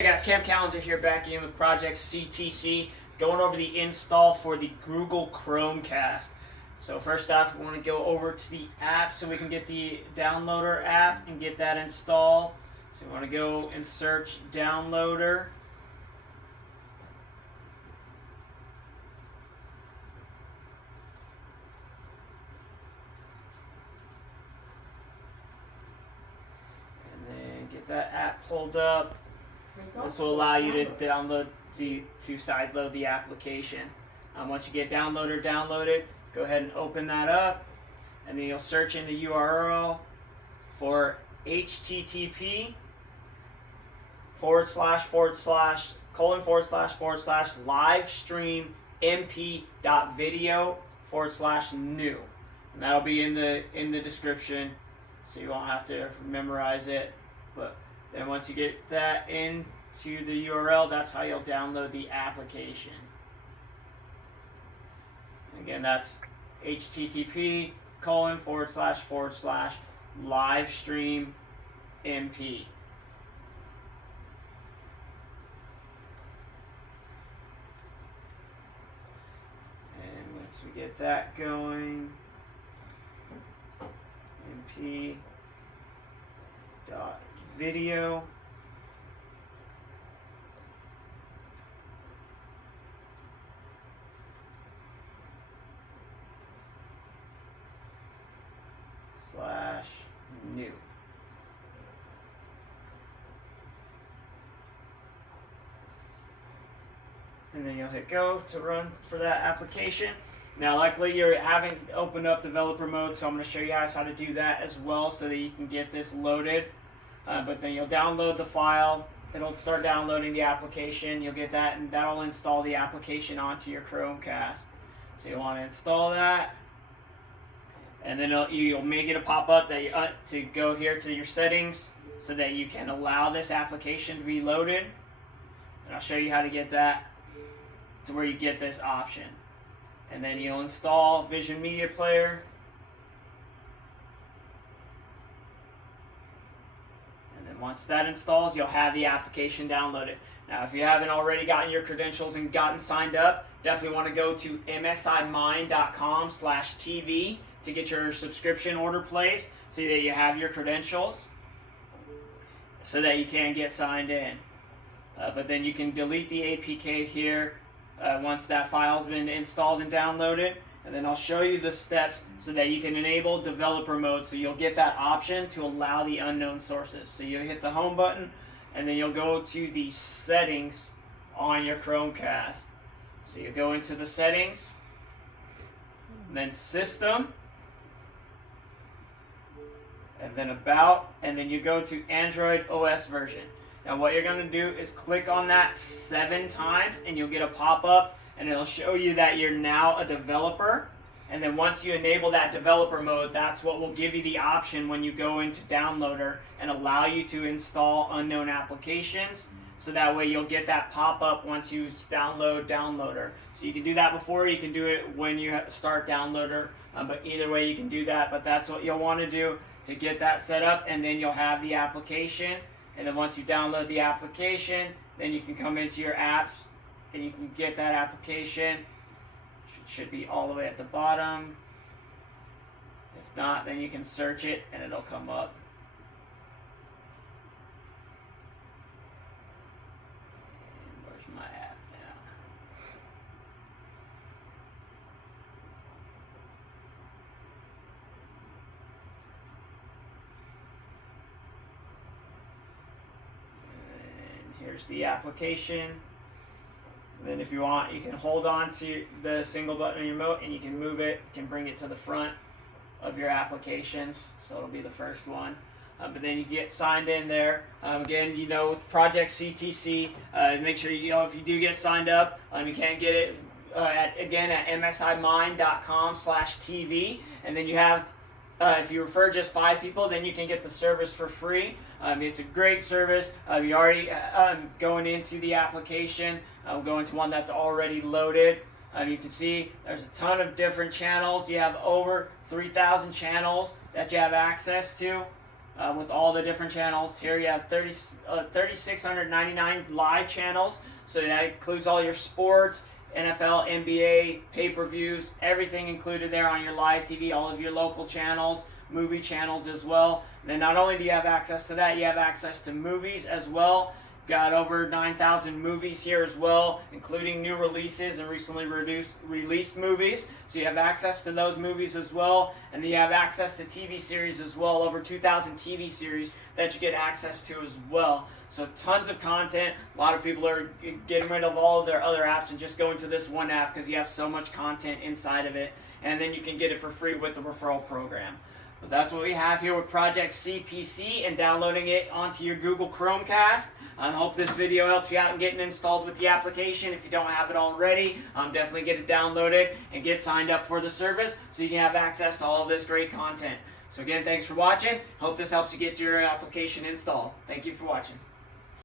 Hey guys, Callender here, back in with Project CTC, going over the install for the Google Chromecast. So first off, we want to go over to the app so we can get the downloader app and get that installed. So we want to go and search downloader. And then get that app pulled up. This will allow you to download to sideload the application. Once you get downloaded, go ahead and open that up, and then you'll search in the URL for http://livestreammp.video/new, and that'll be in the description, so you won't have to memorize it. But then once you get that into the URL, that's how you'll download the application. Again, that's http://livestreammp. And once we get that going, mp.video. /new. And then you'll hit go to run for that application. Now likely you're having opened up developer mode, so I'm going to show you guys how to do that as well so that you can get this loaded. But then you'll download the file, it'll start downloading the application, you'll get that, and that'll install the application onto your Chromecast. So you want to install that. And then you'll make it a pop-up that you to go here to your settings so that you can allow this application to be loaded. And I'll show you how to get that to where you get this option. And then you'll install Vision Media Player. And then once that installs, you'll have the application downloaded. Now, if you haven't already gotten your credentials and gotten signed up, definitely want to go to msimind.com/TV to get your subscription order placed so that you have your credentials so that you can get signed in. But then you can delete the APK here once that file's been installed and downloaded. And then I'll show you the steps so that you can enable developer mode, so you'll get that option to allow the unknown sources. So you'll hit the home button, and then you'll go to the settings on your Chromecast. So you go into the settings, then system, and then about, and then you go to Android OS version. Now what you're going to do is click on that 7 times, and you'll get a pop-up, and it'll show you that you're now a developer. And then once you enable that developer mode, that's what will give you the option when you go into Downloader and allow you to install unknown applications. So that way you'll get that pop-up once you download Downloader. So you can do that before, you can do it when you start Downloader, but either way you can do that. But that's what you'll want to do to get that set up, and then you'll have the application. And then once you download the application, then you can come into your apps and you can get that application. It should be all the way at the bottom. If not, then you can search it and it'll come up. And where's my app now? Here's the application. Then if you want, you can hold on to the single button on your remote and you can move it, you can bring it to the front of your applications, so it'll be the first one. But then you get signed in there. Again, with Project CTC, make sure if you do get signed up, you can get it at msimind.com/TV, and then you have, if you refer just 5 people, then you can get the service for free. It's a great service. You already going into the application. Going to one that's already loaded. You can see there's a ton of different channels. You have over 3,000 channels that you have access to. with all the different channels. Here you have 3,699 live channels, so that includes all your sports, NFL, NBA, pay-per-views, everything included there on your live TV, all of your local channels, movie channels as well. And then not only do you have access to that, you have access to movies as well. Got over 9,000 movies here as well, including new releases and recently released movies. So you have access to those movies as well. And then you have access to TV series as well, over 2,000 TV series that you get access to as well. So tons of content. A lot of people are getting rid of all of their other apps and just going to this one app because you have so much content inside of it. And then you can get it for free with the referral program. But that's what we have here with Project CTC and downloading it onto your Google Chromecast. I hope this video helps you out in getting installed with the application. If you don't have it already, definitely get it downloaded and get signed up for the service so you can have access to all of this great content. So again, thanks for watching. Hope this helps you get your application installed. Thank you for watching.